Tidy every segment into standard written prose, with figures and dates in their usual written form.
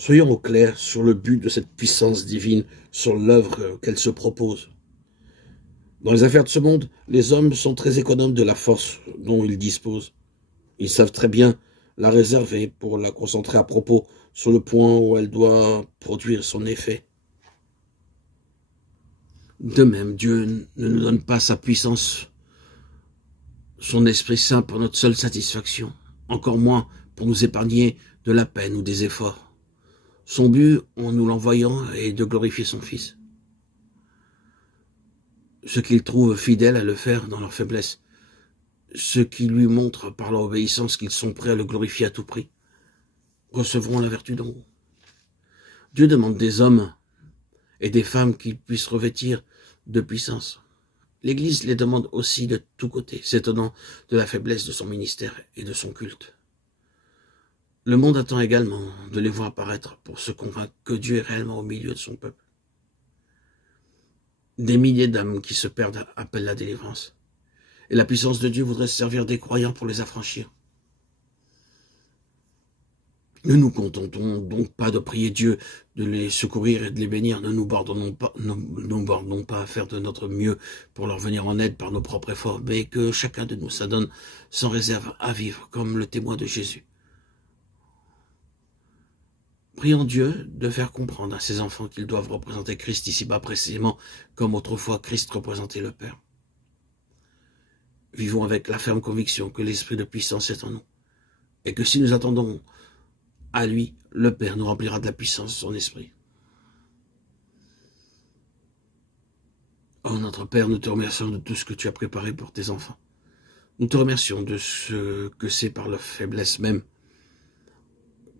Soyons au clair sur le but de cette puissance divine, sur l'œuvre qu'elle se propose. Dans les affaires de ce monde, les hommes sont très économes de la force dont ils disposent. Ils savent très bien la réserver pour la concentrer à propos sur le point où elle doit produire son effet. De même, Dieu ne nous donne pas sa puissance, son Esprit Saint pour notre seule satisfaction, encore moins pour nous épargner de la peine ou des efforts. Son but, en nous l'envoyant, est de glorifier son Fils. Ceux qu'il trouve fidèles à le faire dans leur faiblesse, ceux qui lui montrent par leur obéissance qu'ils sont prêts à le glorifier à tout prix, recevront la vertu d'en haut. Dieu demande des hommes et des femmes qu'ils puissent revêtir de puissance. L'Église les demande aussi de tous côtés, s'étonnant de la faiblesse de son ministère et de son culte. Le monde attend également de les voir apparaître pour se convaincre que Dieu est réellement au milieu de son peuple. Des milliers d'âmes qui se perdent appellent la délivrance. Et la puissance de Dieu voudrait se servir des croyants pour les affranchir. Ne nous contentons donc pas de prier Dieu, de les secourir et de les bénir. Ne nous bornons pas à faire de notre mieux pour leur venir en aide par nos propres efforts, mais que chacun de nous s'adonne sans réserve à vivre comme le témoin de Jésus. Prions Dieu de faire comprendre à ses enfants qu'ils doivent représenter Christ ici-bas précisément comme autrefois Christ représentait le Père. Vivons avec la ferme conviction que l'esprit de puissance est en nous et que si nous attendons à lui, le Père nous remplira de la puissance de son esprit. Oh notre Père, nous te remercions de tout ce que tu as préparé pour tes enfants. Nous te remercions de ce que c'est par leur faiblesse même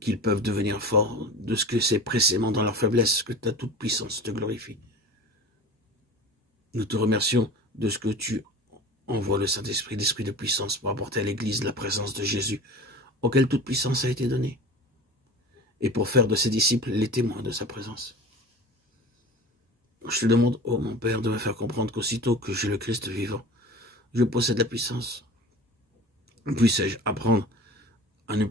qu'ils peuvent devenir forts, de ce que c'est précisément dans leur faiblesse que ta toute puissance te glorifie. Nous te remercions de ce que tu envoies le Saint-Esprit, l'Esprit de puissance, pour apporter à l'Église la présence de Jésus, auquel toute puissance a été donnée, et pour faire de ses disciples les témoins de sa présence. Je te demande, ô mon Père, de me faire comprendre qu'aussitôt que j'ai le Christ vivant, je possède la puissance. Puisse-je apprendre à ne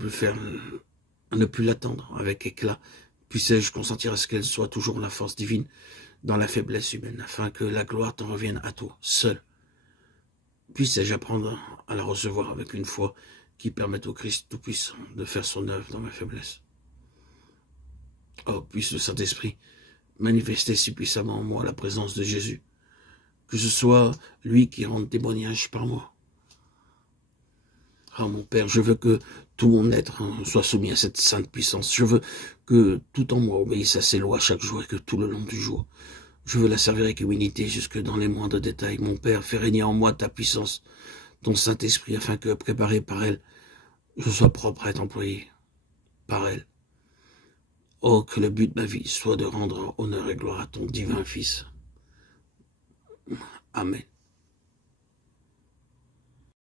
plus l'attendre avec éclat. Puisse-je consentir à ce qu'elle soit toujours la force divine dans la faiblesse humaine, afin que la gloire t'en revienne à toi, seul. Puisse-je apprendre à la recevoir avec une foi qui permette au Christ Tout-Puissant de faire son œuvre dans ma faiblesse. Oh, puisse le Saint-Esprit manifester si puissamment en moi la présence de Jésus, que ce soit lui qui rende témoignage par moi. Ah, mon Père, je veux que tout mon être soit soumis à cette sainte puissance. Je veux que tout en moi obéisse à ses lois chaque jour et que tout le long du jour, je veux la servir avec humilité jusque dans les moindres détails. Mon Père, fais régner en moi ta puissance, ton Saint-Esprit, afin que, préparé par elle, je sois propre à être employé par elle. Oh, que le but de ma vie soit de rendre honneur et gloire à ton divin Fils. Amen.